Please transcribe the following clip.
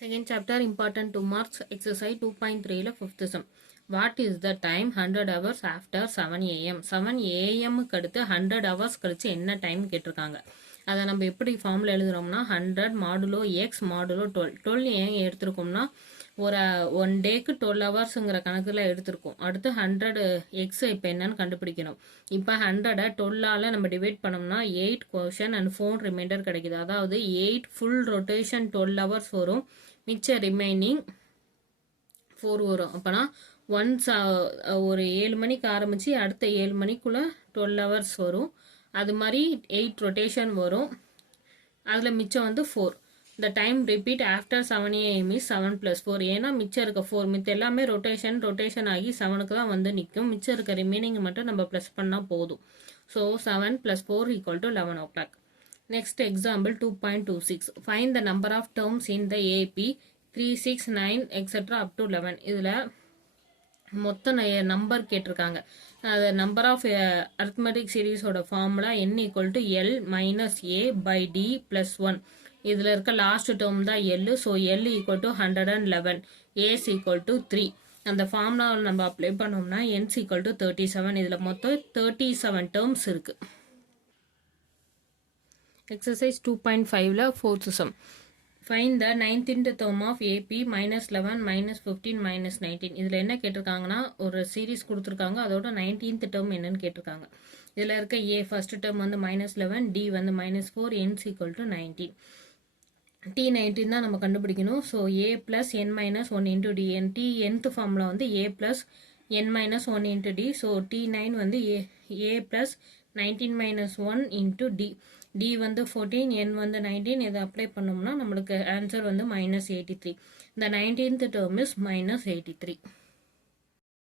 Second chapter important 2 marks exercise 2.3 la fifth sum. What is the time 100 hours after 7 am? 7 am அடுத்து 100 hours கழிச்சு என்ன time கேட்டிருக்காங்க. அதை நம்ம எப்படி ஃபார்முலா எழுதுறோம்னா 100 மாடுலோ எக்ஸ் மாடுலோ 12. 12 ஏன் எடுத்திருக்கோம்னா ஒரு ஒன் டேக்கு 12 ஹவர்ஸுங்கிற கணக்கில் எடுத்திருக்கோம். அடுத்து 100 எக்ஸ் இப்போ என்னன்னு கண்டுபிடிக்கணும். இப்போ 100-ஐ 12ஆல் நம்ம டிவைட் பண்ணோம்னா 8 கொஷன் அண்ட் 4 ரிமைண்டர் கிடைக்குது. அதாவது 8 ஃபுல் ரொட்டேஷன் 12 ஹவர்ஸ் வரும், மிச்ச ரிமைனிங் 4 வரும். அப்போனா ஒன்ஸ் ஒரு 7 மணிக்கு ஆரம்பித்து அடுத்த 7 மணிக்குள்ளே 12 ஹவர்ஸ் வரும். அது மாதிரி 8 ரொட்டேஷன் வரும். அதில் மிச்சம் வந்து 4. The time repeat after 7 am is 7 plus 4. ஏன்னா மிச்சம் இருக்க 4 மித்த எல்லாமே ரொட்டேஷன் ஆகி 7க்கு தான் வந்து நிற்கும். மிச்சம் இருக்க ரிமைனிங் மட்டும் நம்ம ப்ளஸ் பண்ணால் போதும். So 7 plus 4 equal to 11 o'clock. Next example 2.26. Find the number of terms in the AP 3, 6, 9 etc. up to 11. இதில் மொத்த நம்பர் கேட்டிருக்காங்க. அது நம்பர் ஆஃப் அரித்மெட்டிக் சீரீஸோட formula n equal to l minus a by d plus 1. இதில் இருக்க last term தான் எல். So l equal to 111, a equal to 3. அந்த ஃபார்முலாவில் நம்ம அப்ளை பண்ணோம்னா என்ஸ் ஈக்குவல் டு 37. இதில் மொத்தம் 37 டேர்ம்ஸ் இருக்கு. எக்ஸசைஸ் 2.5ல fourth sum. Find the 19th term of AP minus 11 minus 15 minus 19. இதில் என்ன கேட்டிருக்காங்கன்னா ஒரு சீரீஸ் கொடுத்துருக்காங்க, அதோட 19th term என்னன்னு கேட்டிருக்காங்க. இதில் இருக்க A ஃபர்ஸ்ட் டேர்ம் வந்து minus 11, D வந்து minus 4, n equal to 19. T19 தான் நம்ம கண்டுபிடிக்கணும். So A plus n minus 1 into D. T nth formula வந்து A plus n minus 1 into D. So T9 வந்து A plus 19 minus 1 into D. D வந்து 14, n வந்து 19. இதை apply பண்ணோம்னா நம்மளுக்கு ஆன்சர் வந்து minus 83. The 19th term is minus 83.